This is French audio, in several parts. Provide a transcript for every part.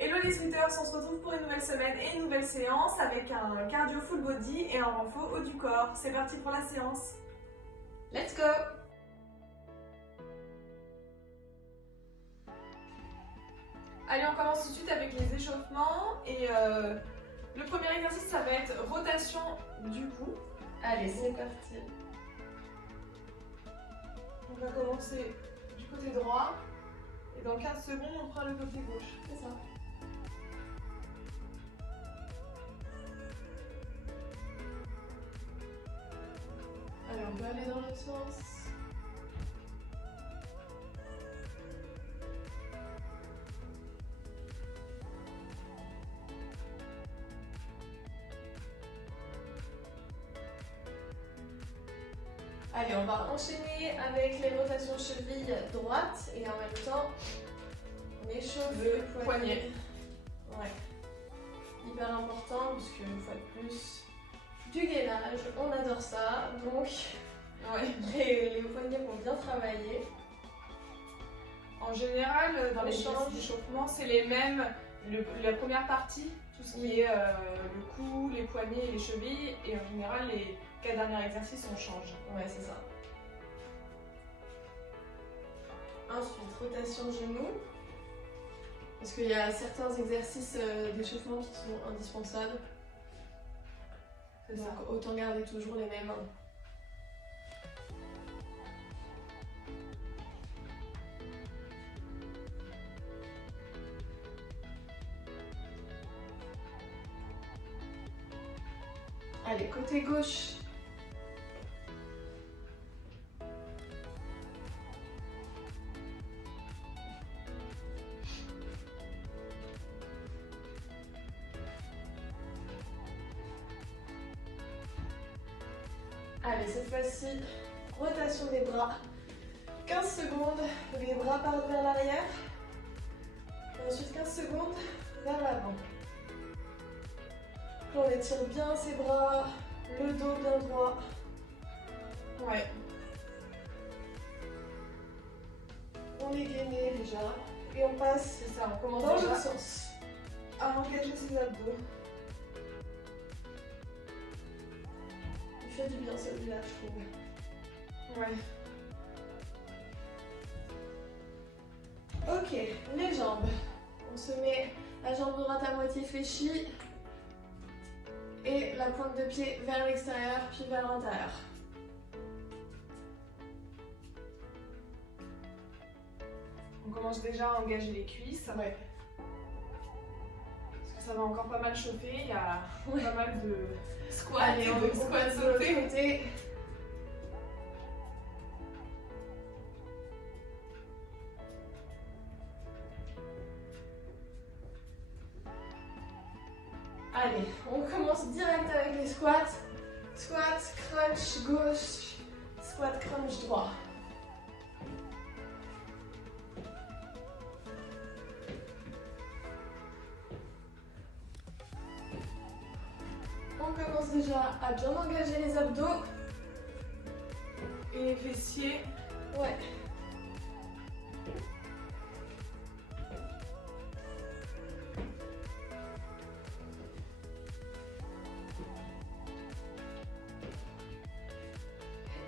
Hello les sweaters, on se retrouve pour une nouvelle semaine et une nouvelle séance avec un cardio full body et un renfort haut du corps. C'est parti pour la séance. Let's go! Allez, on commence tout de suite avec les échauffements et le premier exercice ça va être rotation du cou. Allez, c'est parti. On va commencer du côté droit et dans 15 secondes on prend le côté gauche. C'est ça. Allez, on peut aller dans l'autre sens. Allez, on va enchaîner avec les rotations cheville droite et en même temps on échauffe le poignet. Ouais. Hyper important parce qu'une fois de plus, du gainage, on adore ça. Donc ouais, les poignets vont bien travailler. En général, dans les change d'échauffement, c'est les mêmes. La première partie, tout ce qui est le cou, les poignets et les chevilles, et en général, les 4 derniers exercices, on change. Ouais, c'est ça. Ensuite, rotation genoux. Parce qu'il y a certains exercices d'échauffement qui sont indispensables. Donc autant garder toujours les mêmes. Allez, côté gauche. Allez, cette fois-ci, rotation des bras. 15 secondes, les bras partent vers l'arrière. Ensuite 15 secondes vers l'avant. On étire bien ses bras, le dos bien droit. Ouais. On est gainé déjà. Et on passe, c'est ça, on commence dans déjà l'autre sens. à engager ses abdos. Il fait du bien celui-là, je trouve. Ouais. Ok, les jambes. On se met la jambe droite à moitié fléchie et la pointe de pied vers l'extérieur puis vers l'intérieur. On commence déjà à engager les cuisses. Ouais. Parce que ça va encore pas mal chauffer. Il y a pas mal de squats. Allez, on de squats squats de l'autre sautés. côté. Allez, on commence direct avec les squats. Squat, crunch gauche, squat, crunch droit. On commence déjà à bien engager les abdos. Et les fessiers. Ouais.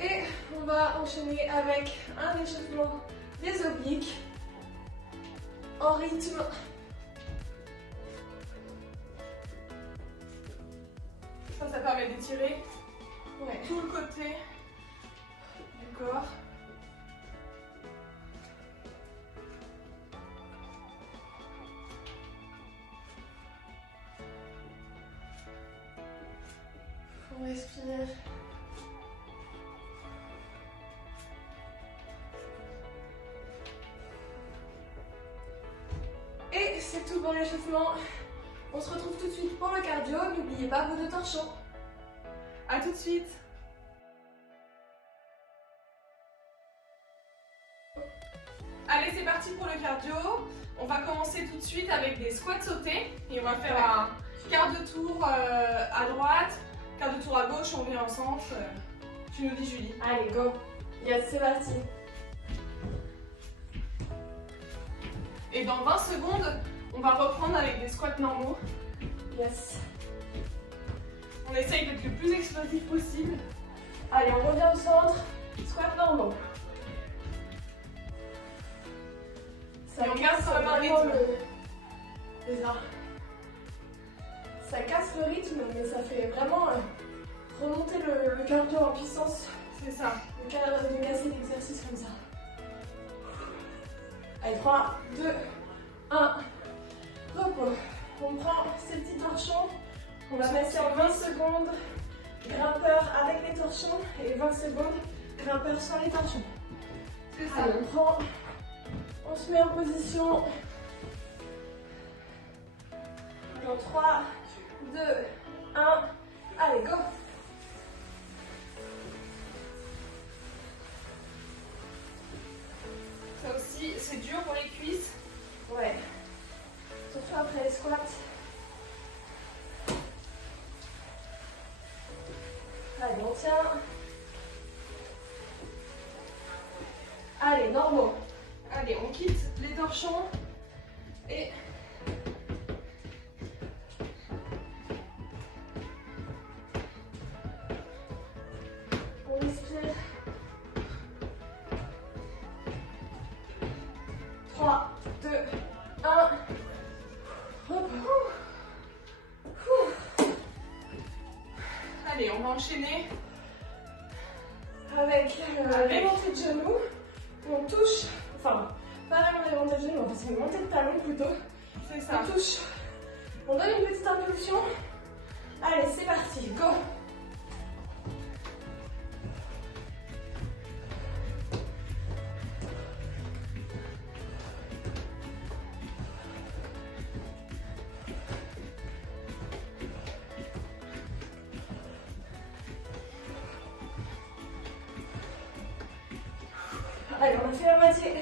Et on va enchaîner avec un échauffement des obliques en rythme. Ça permet d'étirer Ouais. tout le côté du corps. On respire. Et c'est tout pour l'échauffement. On se retrouve tout de suite pour le cardio. N'oubliez pas vos 2 torchons. A tout de suite. Allez, c'est parti pour le cardio. On va commencer tout de suite avec des squats sautés. Et on va faire un quart de tour à droite, quart de tour à gauche, on vient en centre. Tu nous dis, Julie. Allez, go. Yes, c'est parti. Et dans 20 secondes, on On va reprendre avec des squats normaux. Yes. On essaye d'être le plus explosif possible. Allez, on revient au centre. Squat normaux. Ça Et on garde quand même un vraiment rythme. C'est ça. Ça casse le rythme, mais ça fait vraiment remonter le cardio en puissance. C'est ça. De casser l'exercice comme ça. Allez, 3, 2, 1. Repos. On prend ces petits torchons. On va passer en 20 secondes. Grimpeur avec les torchons. Et 20 secondes. Grimpeur sans les torchons. C'est ça. Allez, on prend. On se met en position. Dans 3, 2, 1. Allez, go! Ça aussi, c'est dur pour les cuisses. Ouais. Surtout après les squats. Allez, on tient. Allez, normaux. Allez, on quitte les torchons et on respire. 3, 2, 1. allez, on va enchaîner. Avec les montées de genoux. On touche. Enfin, pas vraiment les montées de genoux, c'est une montée de talons plutôt. C'est ça. On touche. On donne une petite impulsion. Allez, c'est parti. Go! Allez, on a fait la moitié.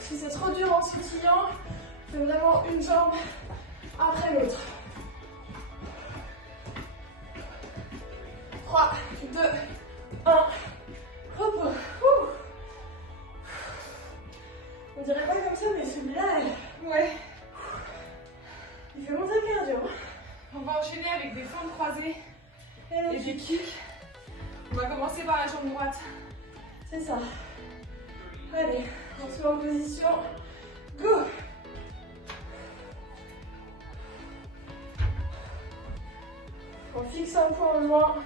Si c'est trop dur en sautillant, fais vraiment une jambe après l'autre. 3, 2, 1. Repos. On dirait pas comme ça, mais celui-là, Ouais. il fait monter le cardio. On va enchaîner avec des fentes croisées Et et des kicks. On va commencer par la jambe droite. c'est ça. Allez, on se met en position. Go! On fixe un point au loin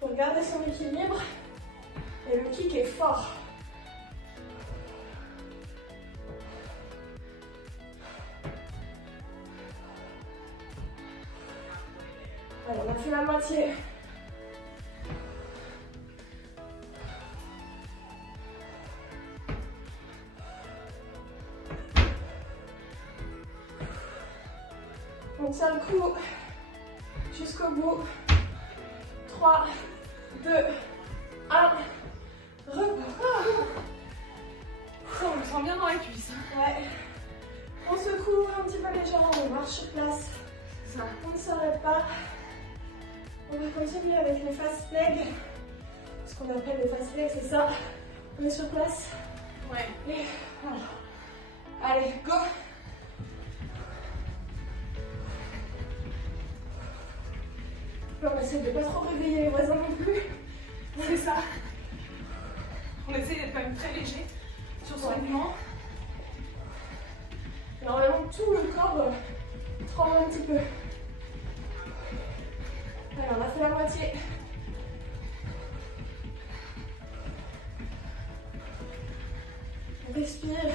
pour garder son équilibre. Et le kick est fort. Allez, on a fait la moitié. On tient le coup jusqu'au bout. 3, 2, 1. Repos. On le sent bien dans les cuisses. Ouais. On secoue un petit peu les jambes, on marche sur place. C'est ça. On ne s'arrête pas. On va continuer avec les fast legs. Ce qu'on appelle les fast legs, c'est ça. On est sur place. Ouais. Et voilà. Allez, go! On essaie de pas trop réveiller les voisins non plus. C'est ça. On essaie d'être quand même très léger sur son mouvement. Normalement, tout le corps tremble un petit peu. Allez, on a fait la moitié. On respire.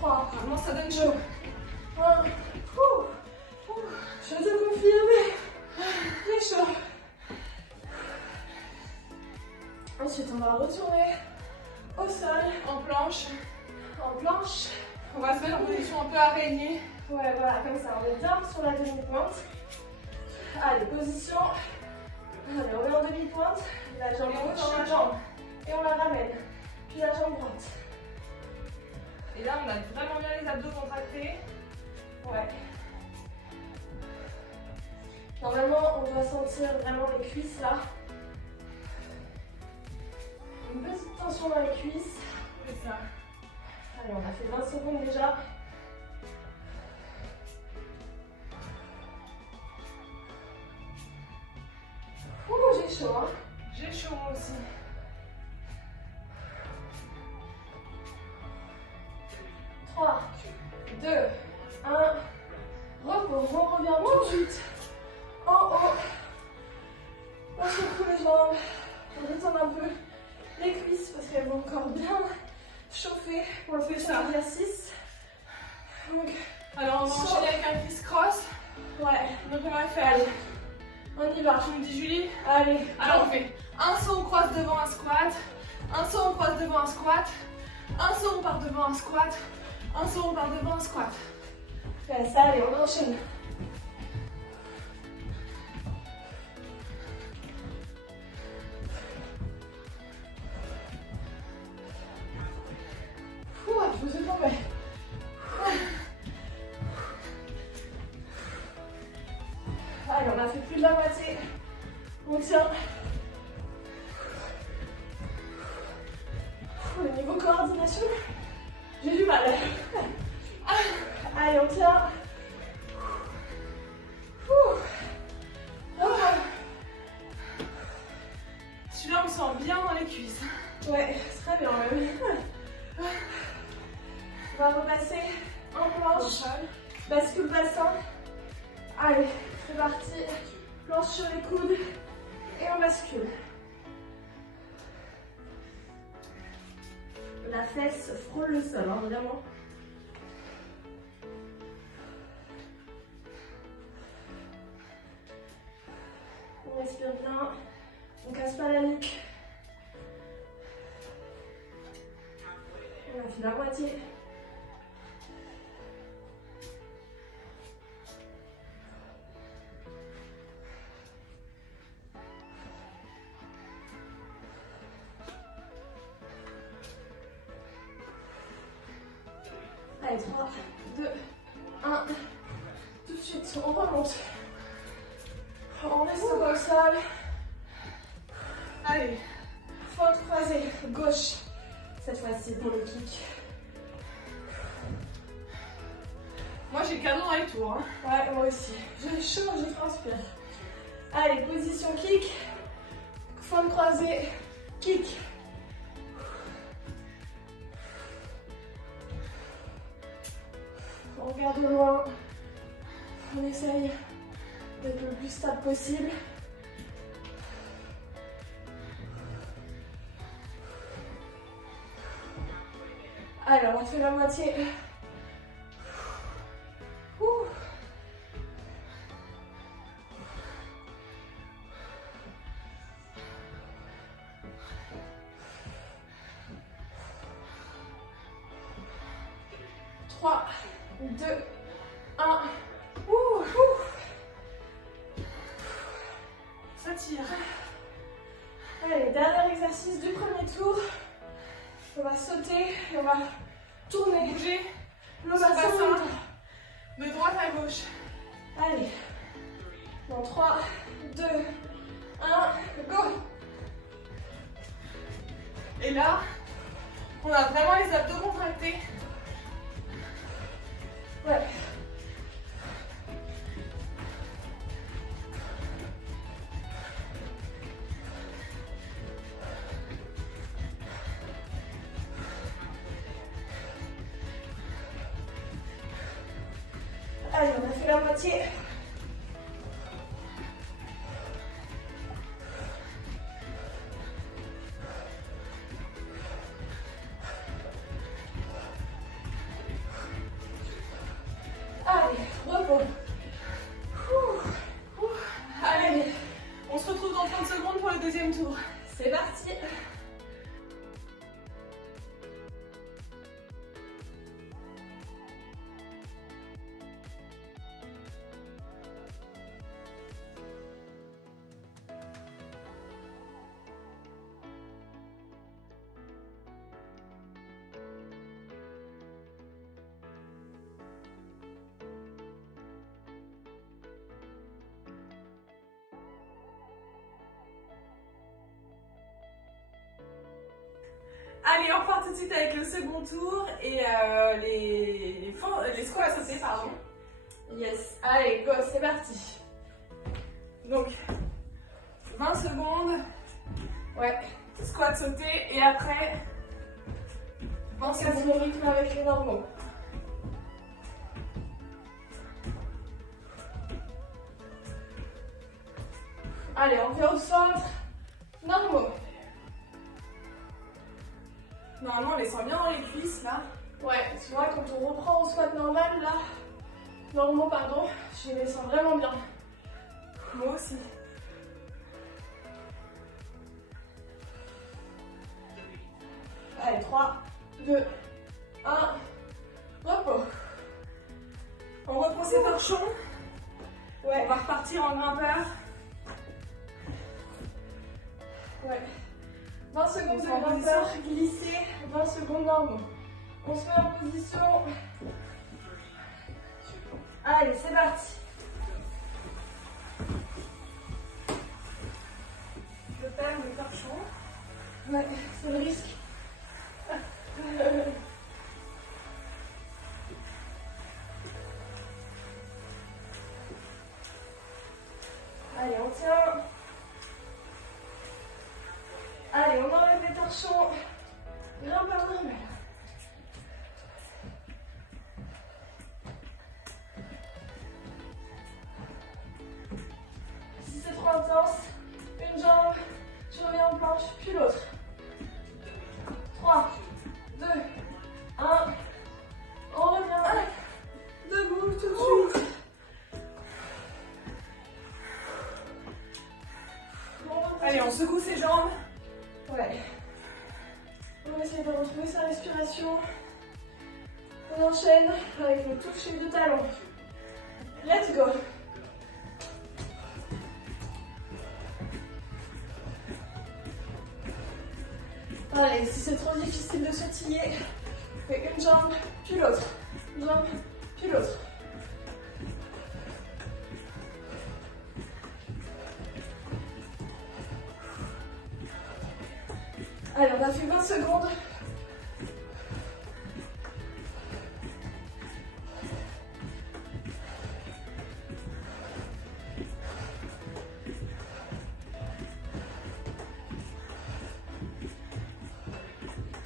Vraiment, ça donne chaud. Je te confirme, très chaud. Ensuite, on va retourner au sol, En planche. en planche. On va se mettre en position un peu araignée. Ouais, voilà, comme ça. On est bien sur la demi-pointe. Allez, position. Allez, on met en demi-pointe. La jambe Et on gauche, change. la jambe. Et on la ramène. Puis la jambe droite. Et là, on a vraiment bien les abdos contractés. Ouais. Normalement, on doit sentir vraiment les cuisses là. Une petite tension dans les cuisses. C'est ça. Allez, on a fait 20 secondes déjà. Ouh, j'ai chaud, hein. J'ai chaud moi aussi. Trois, 2, 1. Repos. On revient tout de suite en haut. On secoue les jambes. On détend un peu les cuisses parce qu'elles vont encore bien chauffer pour le prochain exercice. Donc, alors on va enchaîner avec un criss-cross. Ouais. Donc on va faire. Allez, on y va. Tu me dis Julie? Allez. Alors on fait un saut, on croise devant un squat. Un saut, on croise devant un squat. Un saut, on part devant un squat. Un saut, on part devant un squat. Ouais, ça, allez, on enchaîne. Ouh, je vous ai tombé. Allez, on a fait plus de la moitié. On tient. Au niveau coordination, j'ai du mal. Allez, on tient. Celui-là, on le sent bien dans les cuisses. Ouais, c'est très bien même. On va repasser en planche. Bascule bassin. Allez, c'est parti. Planche sur les coudes. Et on bascule. La fesse frôle le sol, hein, vraiment. On respire bien. On casse pas la nuque. On a fait la moitié. Allez, 3, 2, 1. Tout de suite, on remonte. On reste au sol. Allez. Fente croisée, gauche. Cette fois-ci pour le kick. Moi, j'ai le canon dans les tours. Hein. Ouais, moi aussi. J'ai chaud, je transpire. Allez, position kick. Fente croisée, kick. On regarde au loin. On essaye d'être le plus stable possible. Alors, on fait la moitié. Ouh. Trois, 2, 1. Ça tire. Allez, dernier exercice du premier tour. On va sauter et on va tourner. Bouger. Le Son bassin. bassin. De droite à gauche. Allez. Dans 3, 2, 1, go. Et là, on a vraiment les abdos contractés. Ouais. Allez, on a fait la moitié. Allez, repos. Allez, on se retrouve dans 30 secondes pour le deuxième tour. C'est parti. Allez, on repart tout de suite avec le second tour et les squats à sauter, pardon. Yes, allez, go, c'est parti. Donc, 20 secondes, Ouais, squat sauté et après, 20 on casse secondes. mon rythme avec les normaux. Allez, on vient au centre. Normaux. Normalement, on les sent bien dans les cuisses là. Ouais, tu vois, quand on reprend au squat normal, là, normaux, pardon, je les sens vraiment bien. Moi aussi. Allez, 3, 2, 1, repos. On reprend ses torchons. Ouais, On va repartir en grimpeur. ouais. 20 secondes On de se met en grimpeur, glisser, 20 secondes normaux. On se met en position. Allez, c'est parti. Je perds mes torchons. Ouais, c'est le risque. Allez, on tient. Allez, on enlève les torchons. Grimpeur normal. Si c'est trop intense, une jambe, je reviens en planche, puis l'autre. 3, 2, 1. On revient. Debout tout de suite. Allez, on secoue ses jambes. Ouais. On essaie de retrouver sa respiration. On enchaîne avec le toucher de talon. Let's go. Allez, si c'est trop difficile de sautiller, fais une jambe, puis l'autre. Une jambe, puis l'autre. Allez, on a fait 20 secondes.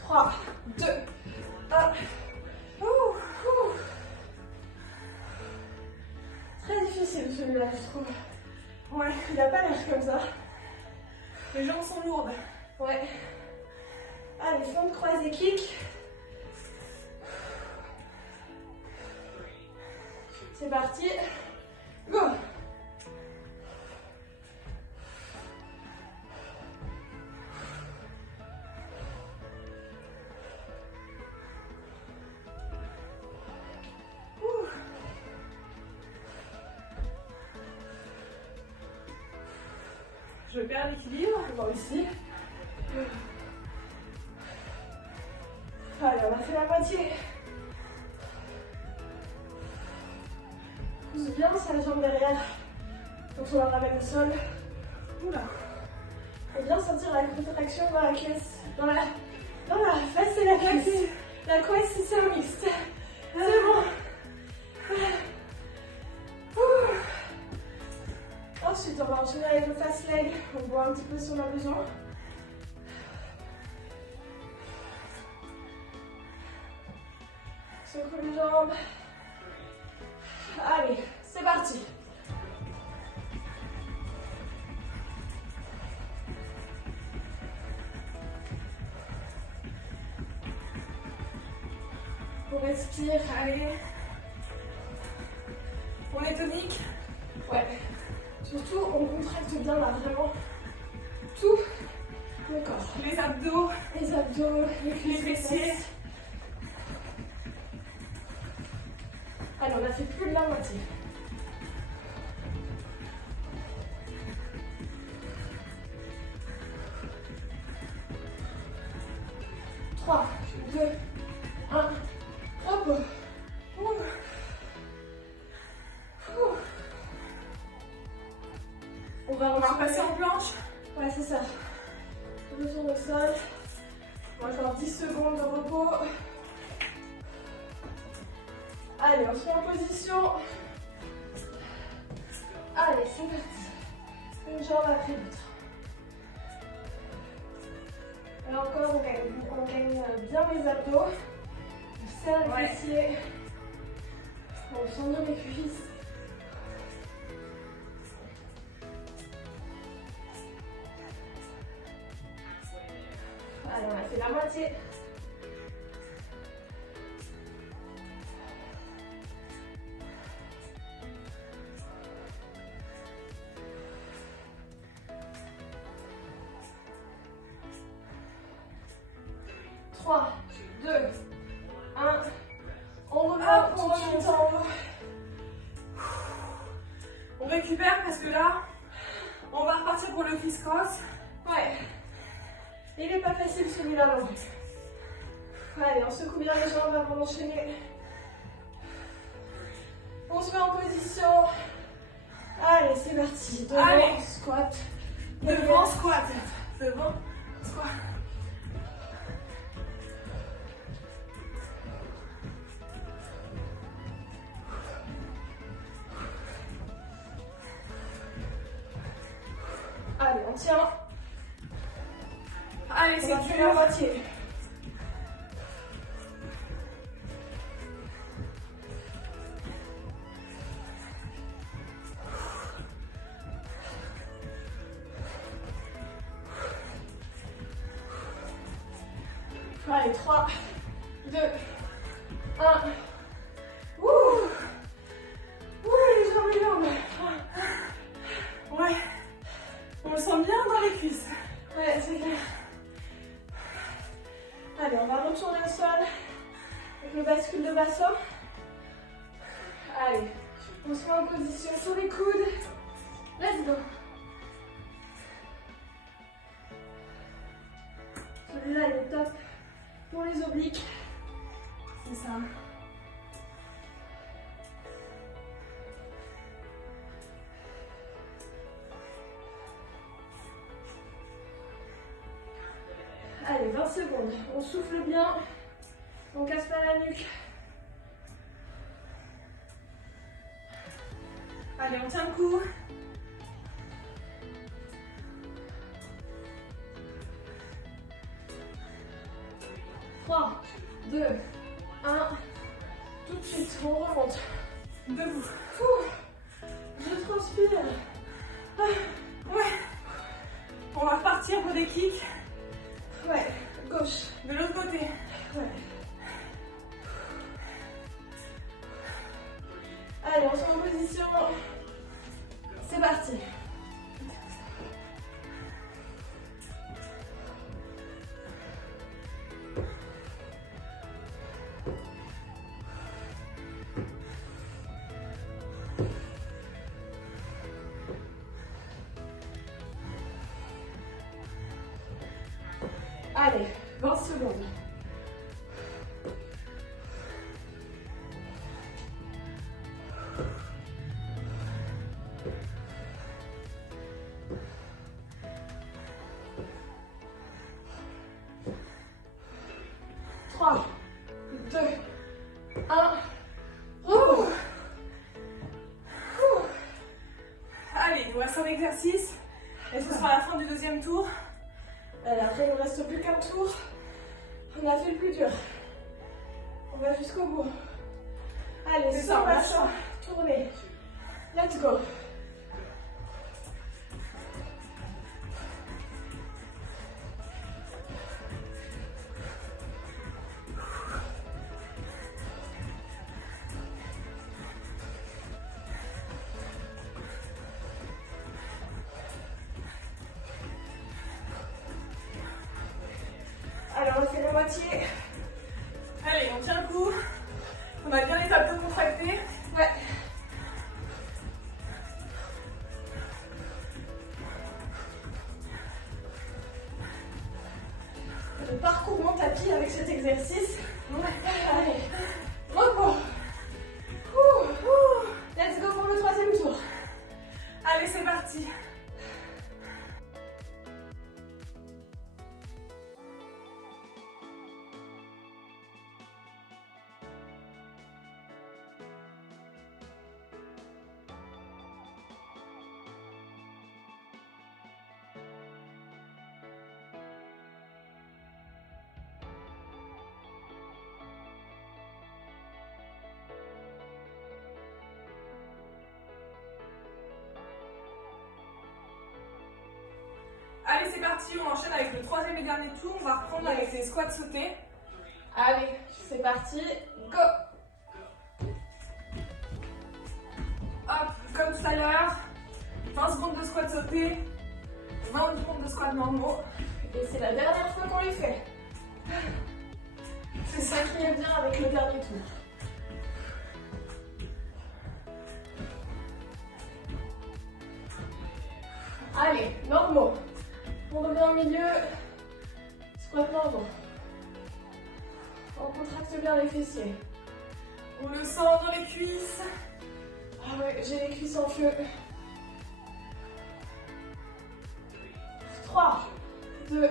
Trois, 2, 1. Très difficile celui-là, je trouve. Ouais, Il n'a pas l'air comme ça. les jambes sont lourdes. Ouais. Allez, fond de croisé kick. C'est parti. Go. Je perds l'équilibre. Moi aussi. Allez, on a fait la moitié. Pousse bien sa jambe derrière. Quand on la ramène au sol. Oula. Et bien sentir la contraction dans la cuisse. Dans la fesse et la cuisse. La cuisse, c'est un mixte. C'est bon. Ensuite, on va enchaîner avec le fast leg. On voit un petit peu si on a besoin. Secoue les jambes. Allez, c'est parti. On respire. Allez. On est tonique. Ouais. Surtout, on contracte bien là, vraiment. Tout le corps. Les abdos. Les abdos, les cuisses, Les fessiers. Allez, on a fait plus de la moitié. Trois, 2, 1, repos. On va repasser en planche. Ouais, c'est ça. Retour au sol. On va faire 10 secondes. go. Allez, on se met en position. Allez, c'est parti. Une jambe après l'autre. Et encore, on gagne bien les abdos. On serre les fessiers. On sent les cuisses. Allez, on a fait la moitié. Trois, 2, 1. On remonte, on remonte en haut. On récupère parce que là, on va repartir pour le criss-cross. Ouais. Il n'est pas facile celui-là non plus. Allez, on secoue bien les jambes avant d'enchaîner. On se met en position. Allez, c'est parti. Devant, allez. Squat. Devant, squat. Devant, squat. Allez, on tient. Allez, c'est la dur. moitié. Allez, 3, 2, 1. Ouh. Ouh, les jambes. Ouais. On le sent bien dans les cuisses. Ouais, c'est clair. Allez, on va retourner au sol avec le bascule de bassin. Allez, on se met en position sur les coudes. Let's go. Celui-là, il est top pour les obliques. C'est ça. Allez, 20 secondes. On souffle bien. On casse pas la nuque. Allez, on tient le coup. Trois, 2, 1. Tout de suite, on remonte. Debout. Ouh, je transpire. Ah, Ouais. On va repartir pour des kicks. ouais, gauche. De l'autre côté. Ouais. Allez, on se met en position. C'est parti. Allez, 20 secondes. Trois, 2, 1. Allez, il nous reste un exercice. Et ce sera la fin du deuxième tour. Allez, après, il ne reste plus qu'un tour. On a fait le plus dur. On va jusqu'au bout. Allez, C'est sur ça, on lâche bassin, tournez. Let's go. Alors, on fait la moitié. Allez, on tient le coup. On a bien les abdos contractés. Ouais. Je parcours mon tapis avec cet exercice. Allez, repos. Let's go pour le troisième tour. Allez, c'est parti. parti, on enchaîne avec le troisième et dernier tour. On va reprendre avec les squats sautés. Allez, c'est parti, go! Hop, comme tout à l'heure, 20 secondes de squat sauté, 20 secondes de squat normaux. Et c'est la dernière fois qu'on les fait. C'est ça qui est bien avec le dernier tour. Allez, normaux. On revient au milieu. Squat normaux. On contracte bien les fessiers. On le sent dans les cuisses. Ah ouais, j'ai les cuisses en feu. 3, 2,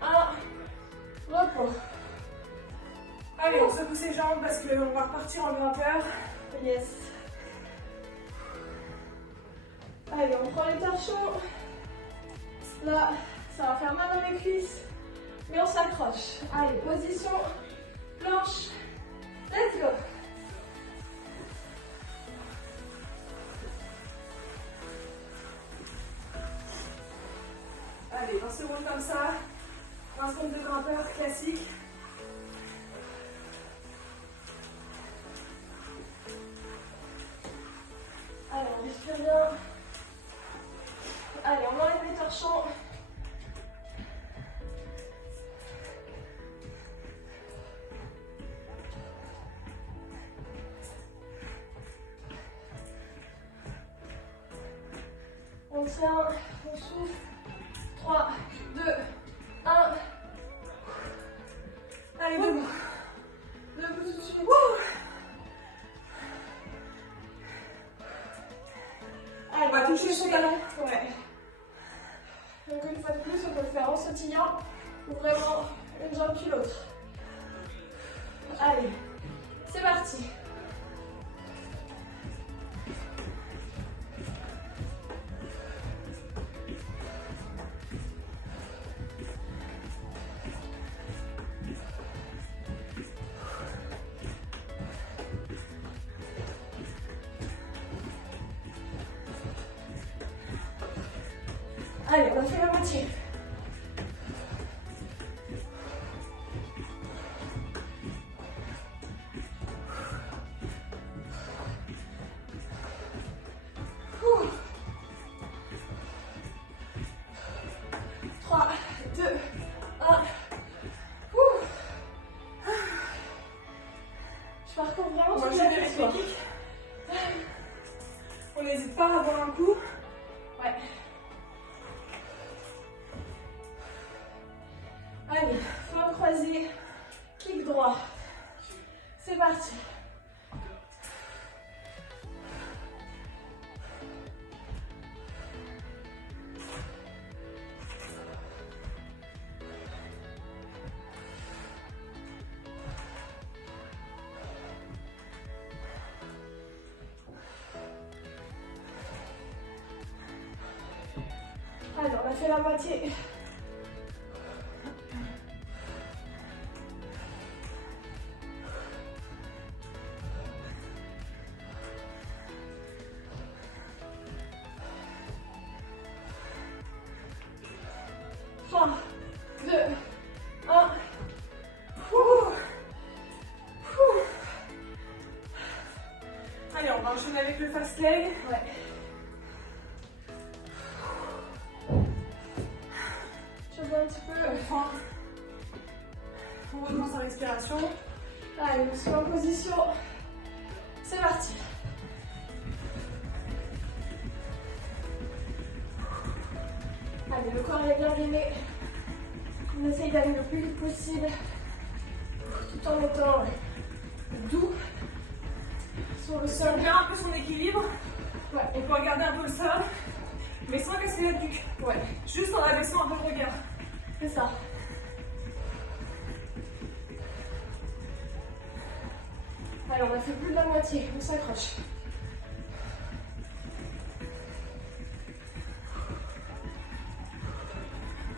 1, repos. Allez, on secoue ses jambes parce qu'on va repartir en gratteur. Yes. Allez, on prend les torchons. Là, ça va faire mal dans les cuisses, mais on s'accroche. Allez, position, planche, let's go. Allez, 20 secondes comme ça. 20 secondes de gratteur classique. Allez, on respire bien. Allez, on enlève les torchons. On tient, on souffle. 3, 2, 1. Allez, debout. Debout tout de suite. Allez, on va toucher son talon. Ouais. Donc une fois de plus, on peut le faire en sautillant ou vraiment une jambe puis l'autre. Allez, c'est parti. Allez, on a fait la moitié. Ouh. 3, 2, 1. Ouh. Je parcours vraiment On va toute la enchaîner avec les kicks. On n'hésite pas à avoir un coup. Ouais. Allez, flanc croisé, kick droit. C'est parti. Allez, on a fait la moitié. Trois, 2, 1. Allez, on va enchaîner avec le fast leg. Ouais. Je vois un petit peu. On reprend sa respiration. Allez, on se met en position. C'est parti. Allez, le corps est bien gainé. On essaye d'aller le plus vite possible tout en étant doux sur le Si sol. on garde un peu son équilibre, Ouais. on peut regarder un peu le sol, mais sans casser la nuque. Ouais, Juste en abaissant un peu le regard. c'est ça. Allez, on a fait plus de la moitié. On s'accroche.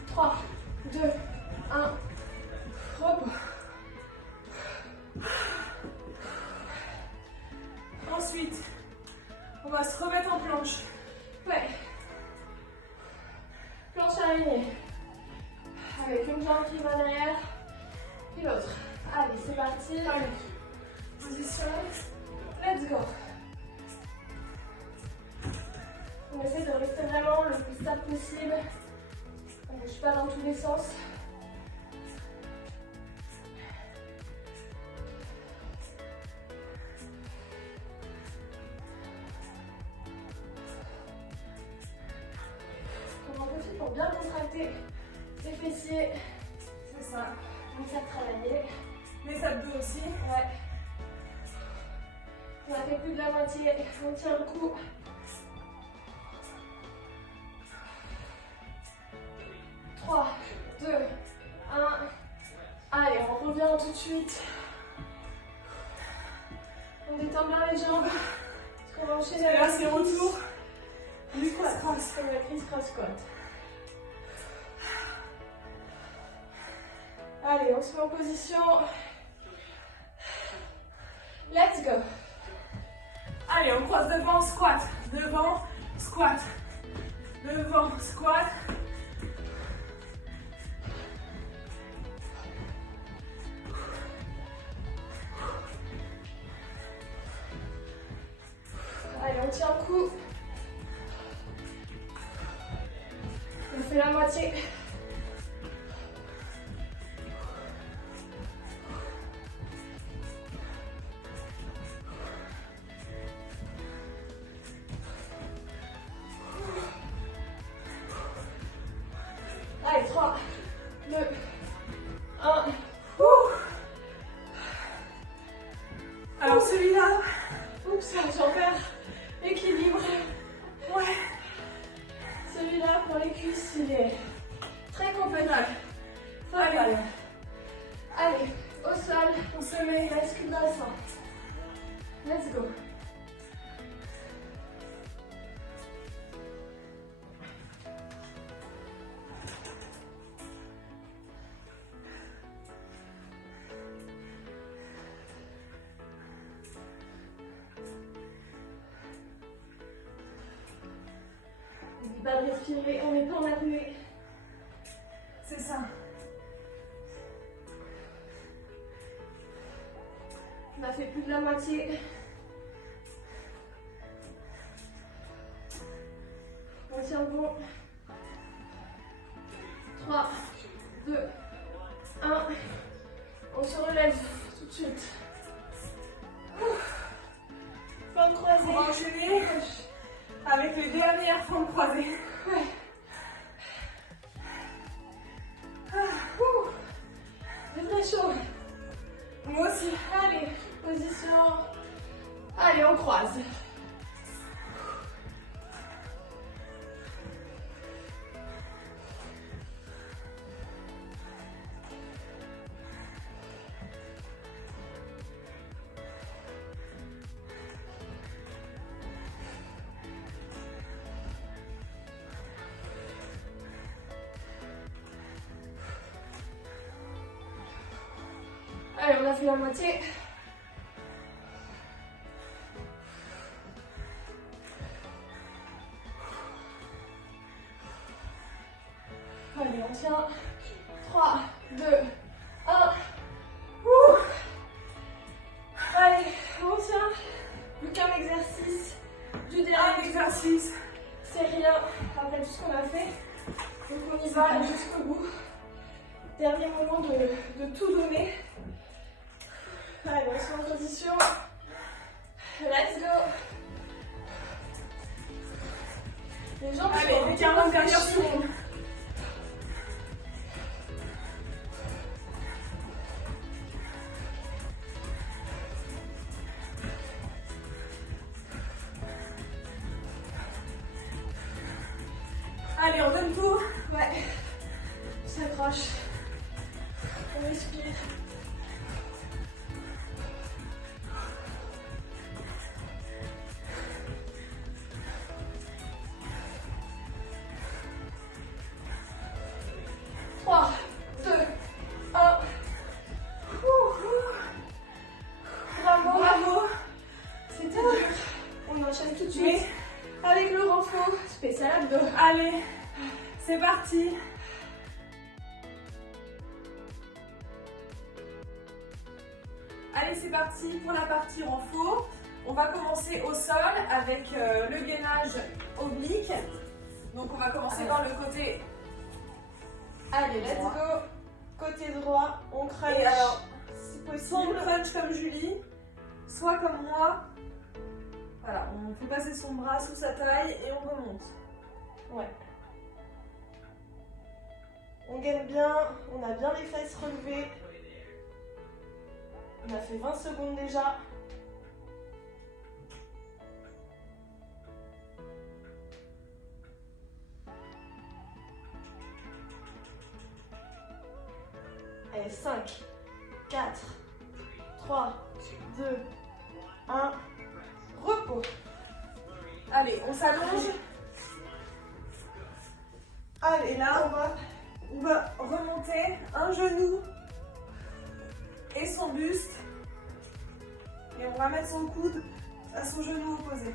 Trois, 2, 1. Repos. Ensuite, on va se remettre en planche. Ouais. Planche alignée. Position. Let's go. On essaie de rester vraiment le plus stable possible. On ne bouge pas dans tous les sens. On en profite pour bien contracter les fessiers. C'est ça. On va travailler. Les abdos aussi. Ouais. On a fait plus de la moitié. On tient le coup. 3, 2, 1. Allez, on revient tout de suite. On détend bien les jambes. Parce qu'on va enchaîner avec là, c'est retour. du squat. Comme la criss cross squat. Allez, on se met en position. Let's go. Allez, on croise devant, squat. Devant, squat. Devant, squat. Allez, on tient le coup. On fait la moitié. Allez, 3, 2, 1. Alors celui-là, Oups, j'en perds l'équilibre. ouais, Celui-là, pour les cuisses, il est très confortable. Allez. Allez, au sol, on se met. bascule dans le sang. Let's go. N'oublie pas de respirer, on n'est pas en apnée. C'est ça. On a fait plus de la moitié. On tient bon. 3, 2, 1. On se relève tout de suite. Fente croisée. On va enchaîner avec les dernières fentes croisées. Ouais. C'est très chaud. Moi aussi. Allez, position. Allez, on croise. Allez, on a fait la moitié. Allez, on tient. 3, 2, 1. Allez, on tient. Plus qu'un exercice. Du Un dernier exercice. c'est rien après tout ce qu'on a fait. Donc on y va jusqu'au bout. Dernier moment de tout donner. Allez, on se met en position. Let's go. Les jambes Allez, sont les 40 dernières fléchies. secondes. Allez, on donne tout. Ouais. On s'accroche. On respire. Trois, 2, 1. Bravo. Bravo. C'était dur. On enchaîne tout de suite avec le renfort spécial abdos. Allez, c'est parti. Allez, c'est c'est parti pour la partie renfort. On va commencer au sol avec le gainage oblique. Donc on va commencer par le côté. Allez, let's go. Côté droit, on crunch. Et alors, si soit on possible. crunch comme Julie, soit comme moi. Voilà, on fait passer son bras sous sa taille et on remonte. Ouais. On gaine bien, on a bien les fesses relevées. On a fait 20 secondes déjà. Allez, 5, 4, 3, 2, 1. Repos. Allez, on s'allonge. Allez, Et là, on va remonter un genou et son buste. Et on va mettre son coude à son genou opposé.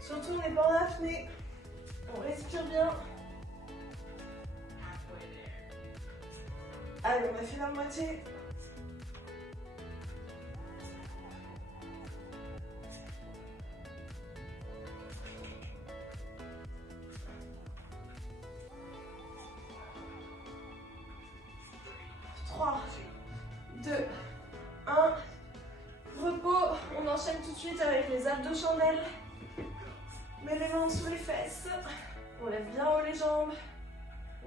surtout on n'est pas en apnée. On respire bien. Allez, on a fait la moitié. Trois, 2, 1. Repos. On enchaîne tout de suite avec les abdos chandelles. Mets les mains sous les fesses. On lève bien haut les jambes.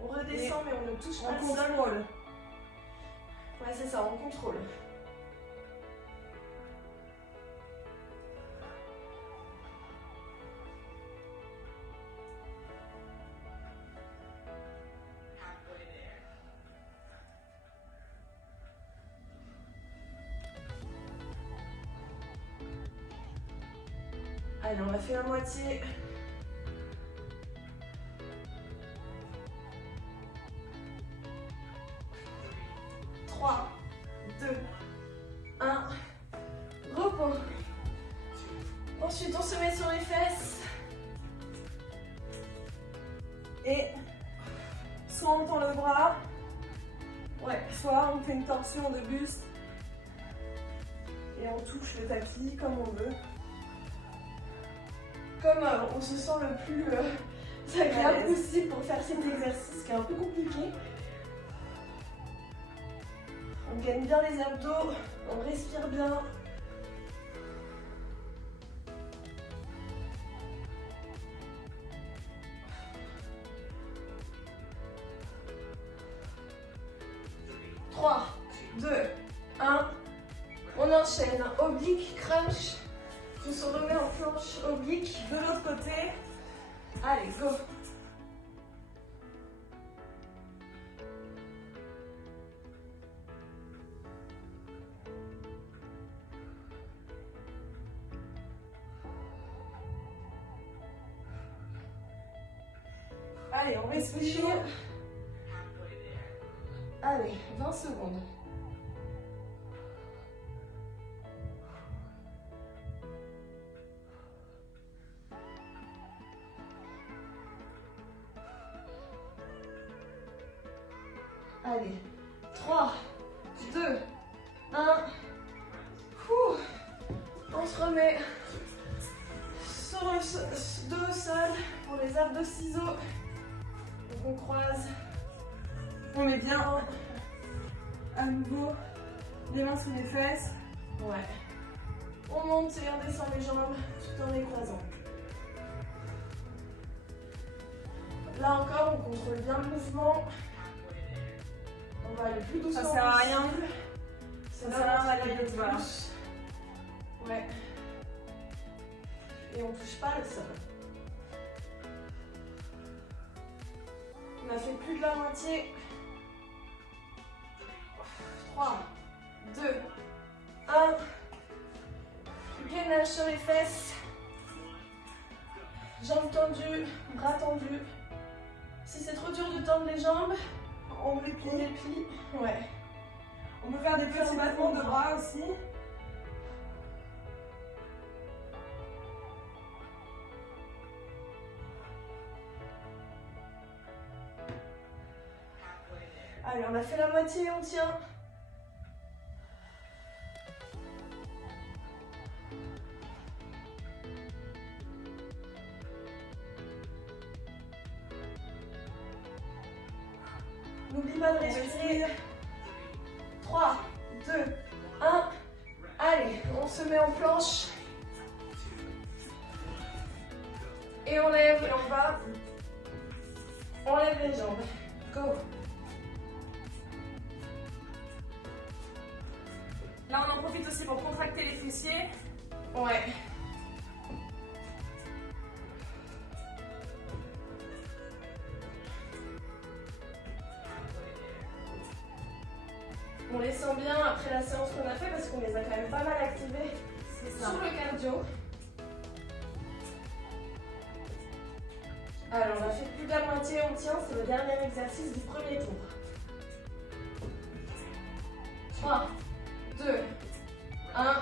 On redescend, mais on ne touche pas le sol. Contrôle. Ouais, c'est ça, on contrôle. Allez, on a fait la moitié. Trois, 2, 1. Repos. Ensuite, on se met sur les fesses. Et soit on tend le bras, Ouais. soit on fait une torsion de buste. Et on touche le tapis comme on veut. Comme on se sent le plus À agréable l'aise. possible pour faire cet exercice qui est un peu compliqué. On gagne bien les abdos, on respire bien. Trois, 2, 1. On enchaîne. Oblique, crunch. On se remet en planche oblique. De l'autre côté, Allez, go. allez, on respire. Allez, 20 secondes. Allez, 3, 2, 1. On se remet sur le dos au sol pour les abdos ciseaux. Donc on croise. On met bien à nouveau les mains sous les fesses. Ouais. On monte et on descend les jambes tout en les croisant. Là encore, on contrôle bien le mouvement. On va aller plus doucement. Ça sert à rien. possible. Ça C'est sert à rien là où on d'aller travaille plus bas. plus. Ouais. Et on touche pas le sol. On a fait plus de la moitié. 3, 2, 1. Gainage sur les fesses. Jambes tendues, bras tendus. Si c'est trop dur de tendre les jambes, On réplie. on les plie. Ouais. On peut faire des petits battements de bras aussi. Allez, on a fait la moitié, on tient. pas de respirer. 3, 2, 1. Allez, on se met en planche. Et on lève et on va. On lève les jambes. Go. Là, on en profite aussi pour contracter les fessiers. Ouais. On les sent bien après la séance qu'on a fait parce qu'on les a quand même pas mal activés sur le cardio. Alors, on a fait plus de la moitié, on tient, c'est le dernier exercice du premier tour. 3, 2, 1,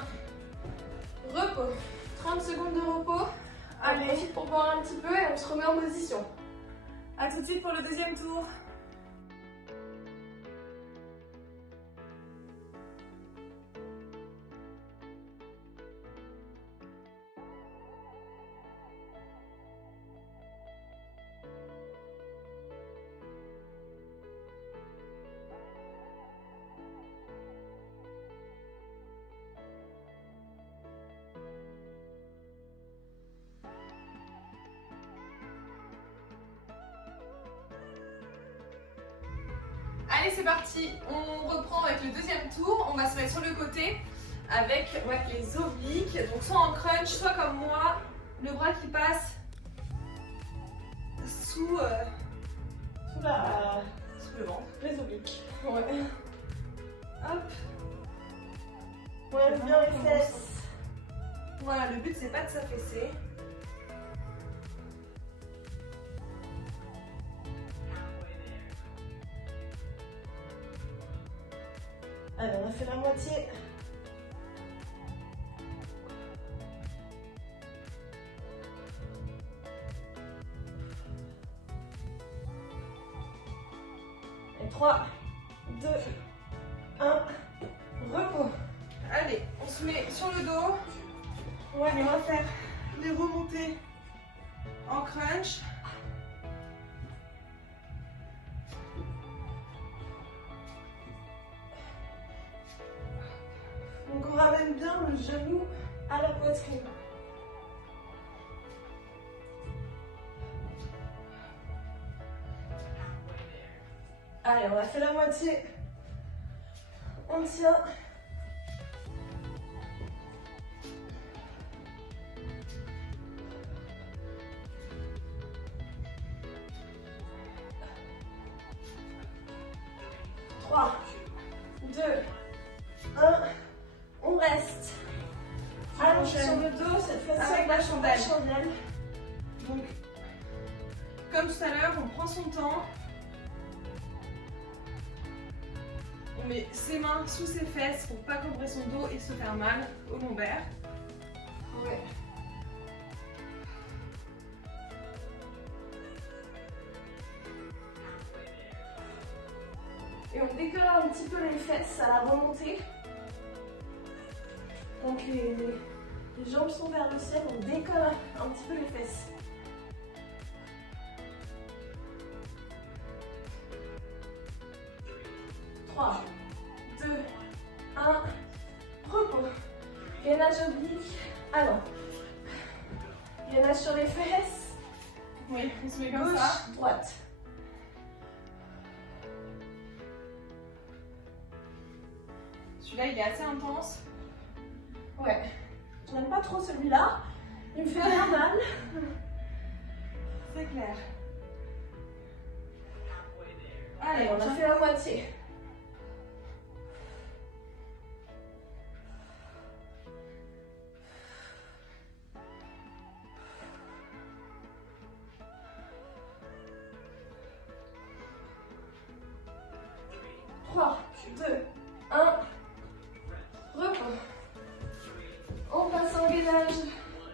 repos. 30 secondes de repos. Allez, on profite pour boire un petit peu et on se remet en position. A tout de suite pour le deuxième tour. Allez, c'est parti. On reprend avec le deuxième tour. On va se mettre sur le côté avec les obliques. Donc soit en crunch, soit comme moi, le bras qui passe sous le ventre. Les obliques. Ouais. Hop. On lève bien les fesses. Voilà, le but c'est pas de s'affaisser. Allez, on a fait la moitié. Et 3, 2, 1, repos. Allez, on se met sur le dos. Ouais, On va faire des remontées en crunch. donc on ramène bien le genou à la poitrine. Allez, on a fait la moitié. On tient. Trois, 2, 1. On reste. Allongé sur le dos, cette fois-ci avec la chandelle. Donc, Comme tout à l'heure, on prend son temps. On met ses mains sous ses fesses pour pas cobrer son dos et se faire mal au lombaire. ouais. Et on décolle un petit peu les fesses à la remontée. Donc les jambes sont vers le ciel, on décolle un petit peu les fesses. Trois, 2, 1, repos. Gainage oblique. Alors, gainage sur les fesses. Oui, on se met comme Gauche, ça. droite. Celui-là, il est assez intense. Ouais. Je n'aime pas trop celui-là. Il me fait bien mal. C'est clair. Allez, on a fait la moitié. Trois, 2, 1. Repos. On passe en gainage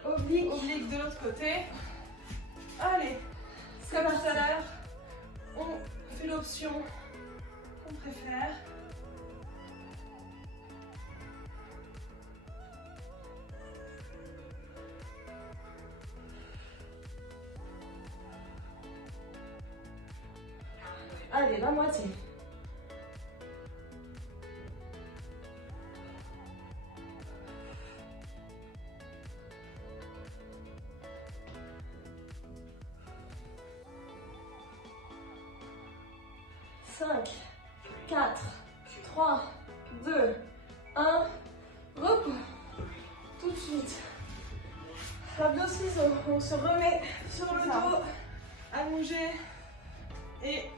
oblique. Oblique de l'autre côté. Allez, comme tout à l'heure, on fait l'option qu'on préfère. Allez, la moitié. 5, 4, 3, 2, 1. Repos. Tout de suite. Abdos ciseaux. On se remet sur le dos. Allongé. Et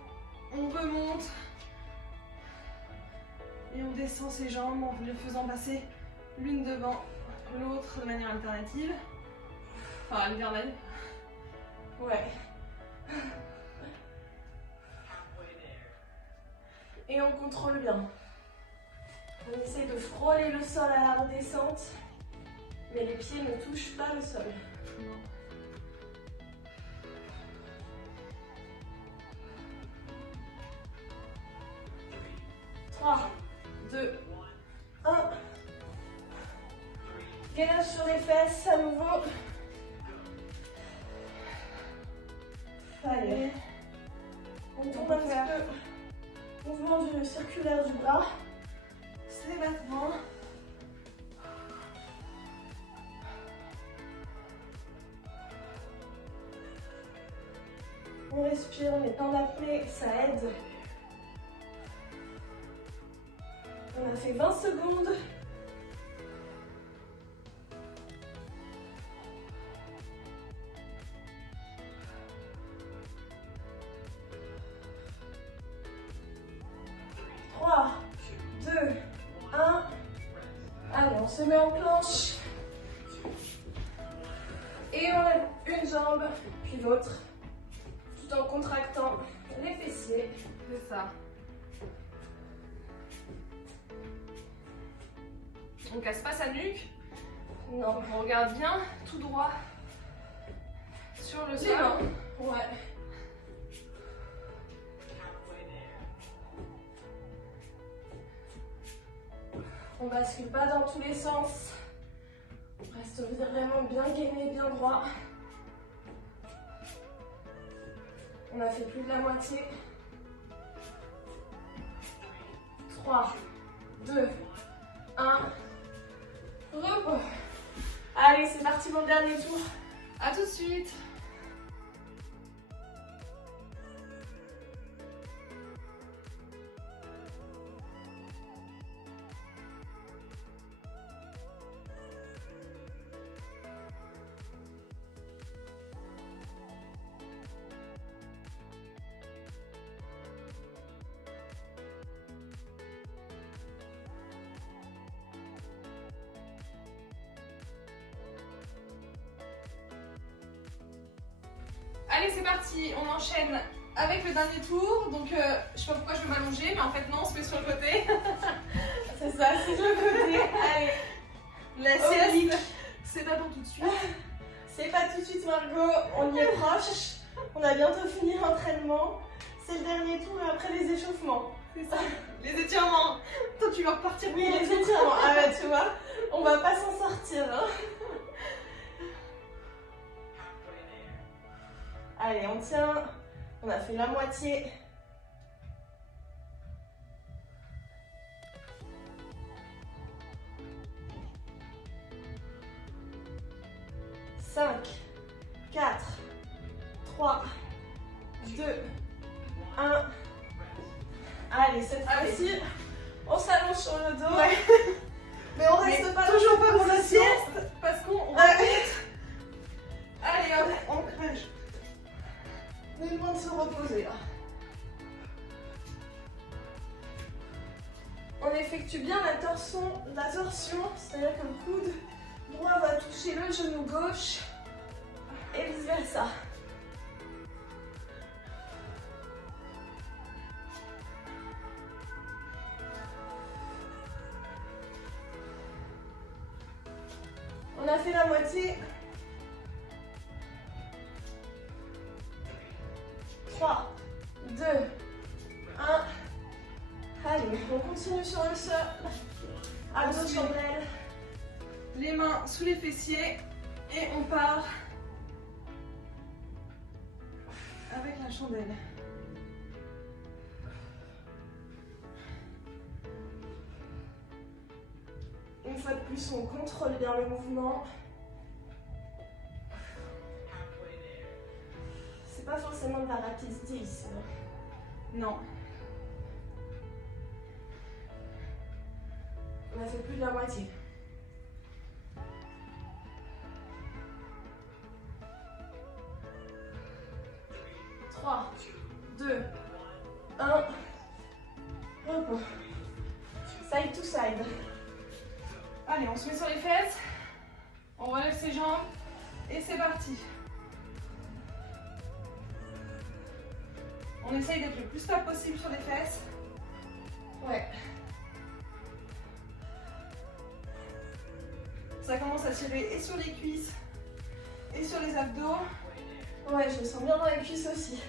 on remonte. Et on descend ses jambes en les faisant passer l'une devant l'autre de manière alternative. Enfin, alternative. Ouais. Et on contrôle bien. On essaie de frôler le sol à la redescente, mais les pieds ne touchent pas le sol. Non. Trois, 2, 1. Gainage sur les fesses à nouveau. Allez. On tourne un petit peu. Mouvement du circulaire du bras. C'est battements. On respire, on est pas en apnée, ça aide. On a fait 20 secondes. On se met en planche et on lève une jambe puis l'autre tout en contractant les fessiers. C'est ça. On casse pas sa nuque. Non. On regarde bien tout droit sur le sol. Ouais. On bascule pas dans tous les sens. On reste vraiment bien gainé, bien droit. On a fait plus de la moitié. 3, 2, 1. Repos. Allez, c'est parti pour le dernier tour. À tout de suite. Allez, c'est parti, on enchaîne avec le dernier tour. Donc, je sais pas pourquoi je vais m'allonger, mais en fait, non, on se met sur le côté. C'est ça, c'est sur le côté. Allez, La sieste, c'est pas pour tout de suite. C'est pas tout de suite, Margot, on y est proche. On a bientôt fini l'entraînement. C'est le dernier tour et après les échauffements. C'est ça. Les étirements. Toi, tu vas repartir. Oui, les étirements. Ah bah, tu vois, on va pas s'en sortir. Hein. Allez, on tient. On a fait la moitié. Cinq, 4, 3, 2, 1. Allez, cette fois-ci, on s'allonge sur le dos. Ouais. Mais on reste pas toujours pas pour la sieste parce qu'on remonte. Allez, hop, on crèche. Nullement de se reposer là. On effectue bien la torsion, c'est-à-dire que le coude droit va toucher le genou gauche et vice versa. On a fait la moitié. 3, 2, 1. Allez, on continue sur le sol. Abdos chandelle. Les mains sous les fessiers et on part avec la chandelle. Une fois de plus, on contrôle bien le mouvement. C'est pas forcément de la rapidité ici. Non. On a fait plus de la moitié. 3, 2, 1. Repos. Side to side. Allez, on se met sur les fesses. On relève ses jambes. Et c'est parti. On essaye d'être le plus stable possible sur les fesses. Ouais. Ça commence à tirer et sur les cuisses et sur les abdos. Ouais, je me sens bien dans les cuisses aussi.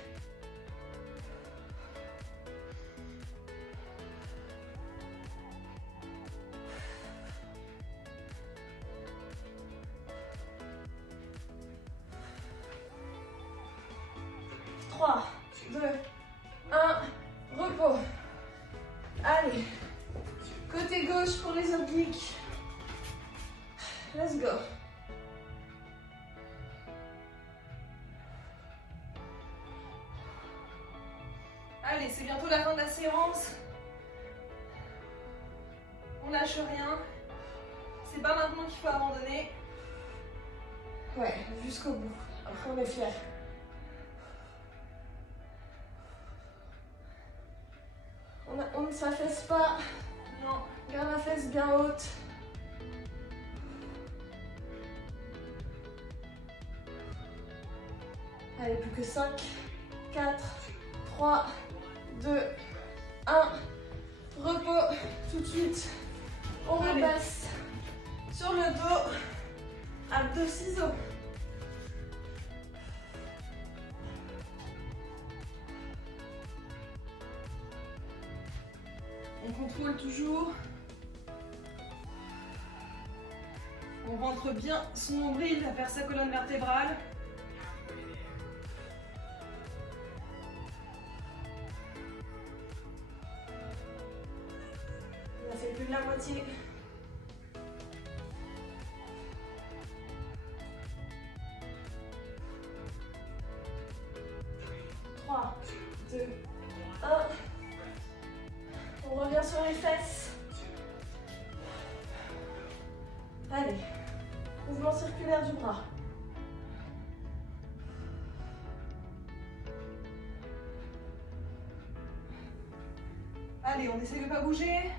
Trois, 2, 1, repos. Allez, côté gauche pour les obliques. Let's go. Allez, c'est bientôt la fin de la séance. On lâche rien. C'est pas maintenant qu'il faut abandonner. Ouais, jusqu'au bout. Après, on est fiers. On ne s'affaisse pas. Non. Garde la fesse bien haute. Allez, plus que 5, 4, 3, 2, 1. Repos. Tout de suite. On repasse sur le dos. Abdos ciseaux. On contrôle toujours. On rentre bien son nombril à faire sa colonne vertébrale. On a fait plus de la moitié. Trois, 2, 1. On revient sur les fesses. Allez, mouvement circulaire du bras. Allez, on essaie de ne pas bouger.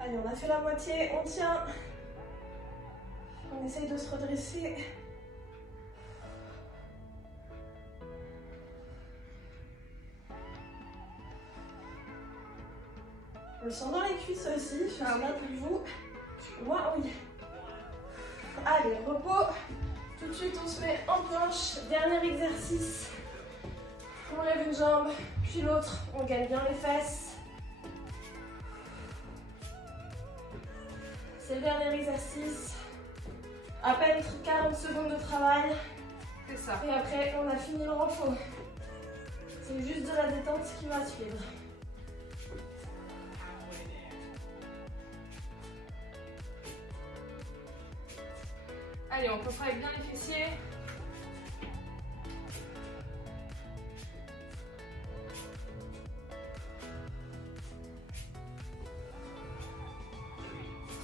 Allez, on a fait la moitié, on tient. On essaye de se redresser. On le sent dans les cuisses aussi, je sais pas pour vous. Moi, oui. Allez, repos. Tout de suite, on se met en planche. Dernier exercice. On lève une jambe, puis l'autre. On gagne bien les fesses. C'est le dernier exercice. À peine 40 secondes de travail. C'est ça. Et après, on a fini le repos. C'est juste de la détente qui va suivre. Allez, on contracte bien les fessiers.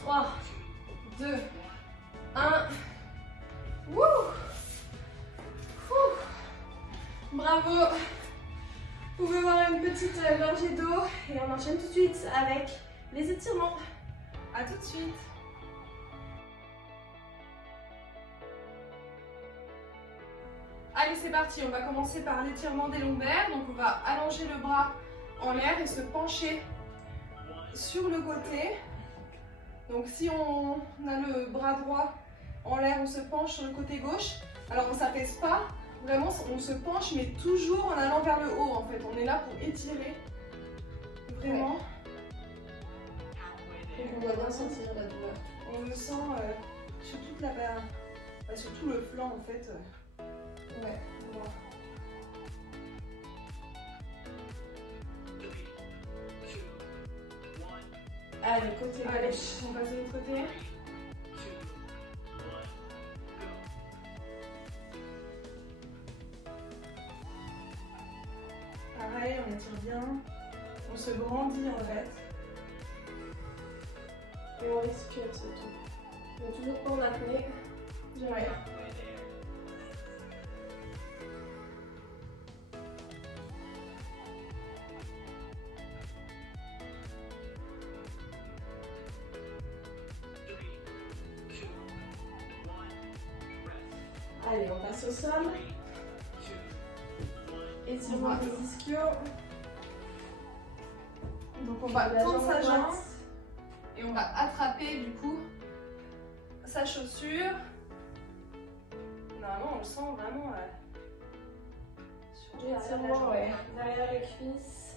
Trois, 2, 1. Wouh! Bravo! Vous pouvez voir une petite gorgée d'eau et on enchaîne tout de suite avec les étirements. À tout de suite. Allez, c'est parti. On va commencer par l'étirement des lombaires. Donc, on va allonger le bras en l'air et se pencher sur le côté. Donc, si on a le bras droit en l'air, on se penche sur le côté gauche. Alors, on ne s'affaisse pas. Vraiment, on se penche, mais toujours en allant vers le haut, en fait. On est là pour étirer. Vraiment. Donc, on doit bien sentir la douleur. On le sent sur toute sur tout le flanc, en fait. Ouais. Voilà. Allez, côté Allez, gauche. on passe de l'autre côté. étire bien. On se grandit en fait. Et on respire surtout. Donc toujours pas en apnée. Ouais. Allez, on passe au sol. Étirement des ischios. Donc on va tendre sa jambe et on va attraper du coup sa chaussure. Normalement on le sent vraiment sur l'étirement, ouais, derrière les cuisses.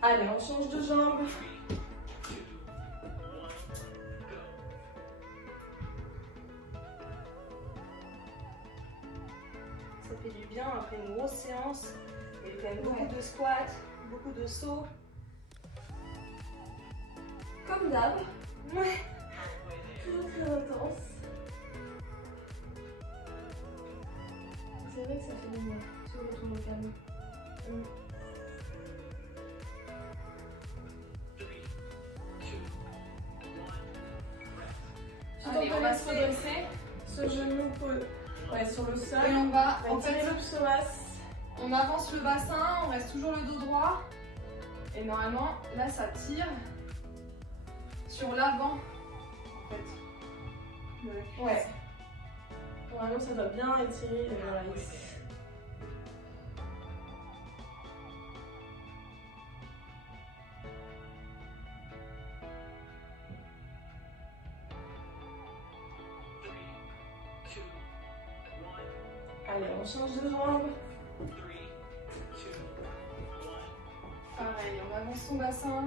Allez, on change de jambe. Ça fait du bien après une grosse séance. Il y a quand même beaucoup de squats, beaucoup de sauts. Comme d'hab. Ouais. Toujours très intense. C'est vrai que ça fait du bien. Se retourne au calme. Allez, on va se redresser. Ce genou sur le sol. Et on va en fait, le psoas. On avance le bassin, on reste toujours le dos droit. Et normalement, là, ça tire sur l'avant. En fait. Ouais. Normalement, ça doit bien étirer ici. Allez, on change de jambe. Pareil, on avance son bassin.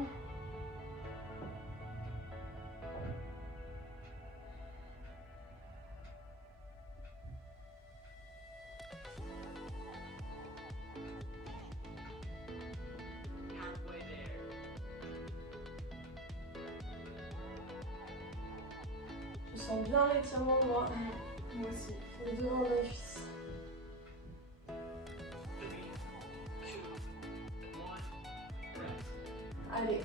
Je sens bien l'étirement, moi. Moi aussi. Les deux dans les cuisses. Allez.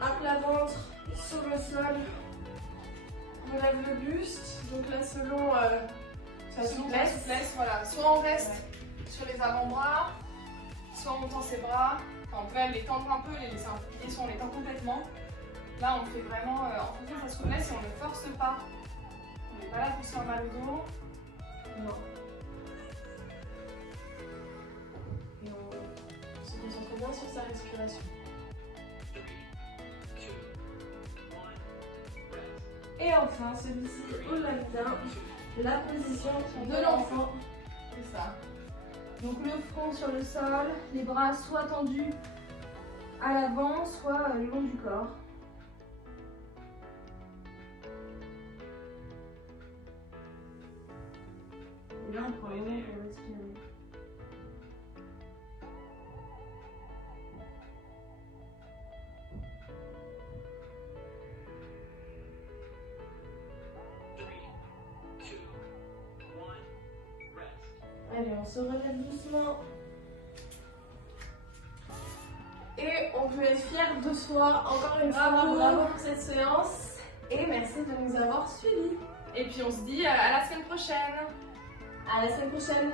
À plat ventre, sur le sol. On lève le buste. Donc là, selon sa souplesse. Voilà. Soit on reste sur les avant-bras, soit on tend ses bras. Enfin, on peut les tendre un peu, les laisser un peu plier, soit on les tend complètement. Là, on fait vraiment en fonction de sa souplesse et on ne force pas. On n'est pas là pour se faire mal au dos. Non. Et on se concentre bien sur sa respiration. Et enfin, celui-ci au lendemain, la position de l'enfant. C'est ça. Donc le front sur le sol, les bras soit tendus à l'avant, soit le long du corps. Et là, on prend le moment pour respirer. Allez, on se relève doucement. Et on peut être fier de soi. Encore une fois, bravo pour cette séance. Et merci de nous avoir suivis. Et puis on se dit à la semaine prochaine. À la semaine prochaine.